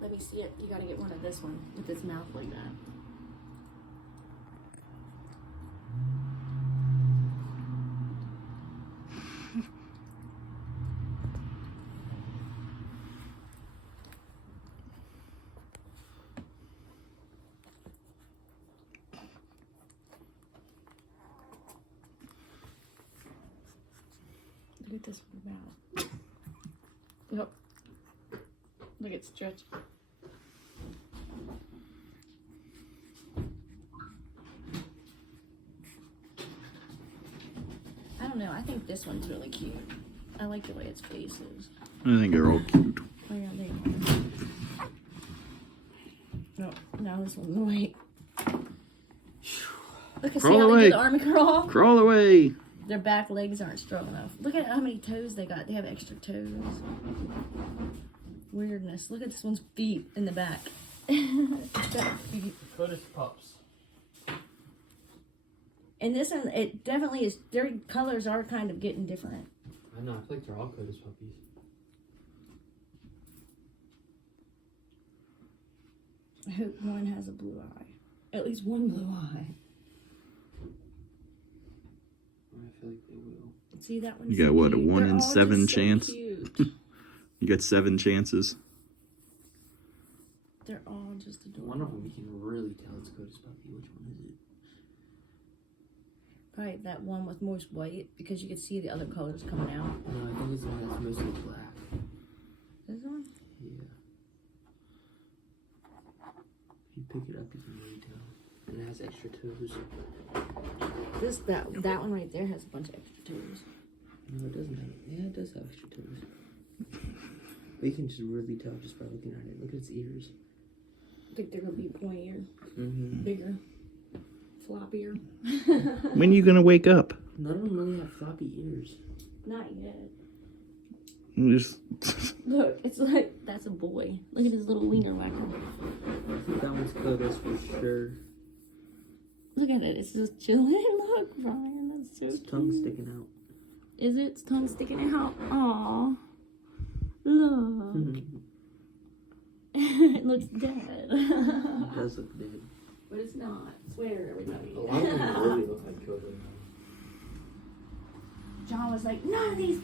let me see it. You gotta get one of this one with its mouth like that. Look at this mouth. Look. Look, it's stretched. I don't know. I think this one's really cute. I like the way its face is. I think they're all cute. Oh, yeah, they are. No, now this one's white. Look, see Crawl how away. they do the army crawl? Crawl away. Their back legs aren't strong enough. Look at how many toes they got. They have extra toes. Weirdness. Look at this one's feet in the back. It's got feet. Curtis pups. And this one, it definitely is. Their colors are kind of getting different. I know. I feel like they're all Curtis puppies. I hope one has a blue eye. At least one blue eye. I feel like they will. See that one? You got what, a 1 in 7 so chance? cute. You got 7 chances. They're all just adorable. One of them you can really tell it's Curtis puppy. Which one is it? Probably that one with most white, because you can see the other colors coming out. No, I think it's the one that's mostly black. This one? Yeah. If you pick it up, you can really tell. And it has extra toes. That one right there has a bunch of extra toes. No, it doesn't have. Yeah, it does have extra toes. But you can just really tell just by looking at it. Look at its ears. I think they're gonna be pointier, Mm-hmm. bigger, floppier. When are you gonna wake up? None of them really have floppy ears. Not yet. Just Look, it's like that's a boy. Look at his little wiener whacker. I think that one's Curtis for sure. Look at it. It's just chilling. Look, Brian, that's so Its cute. tongue's sticking out. Is it? Its tongue sticking out? Aw. Look. It looks dead. It does look dead. But it's not. Swear, everybody. A lot of them really look like children. John was like, none of these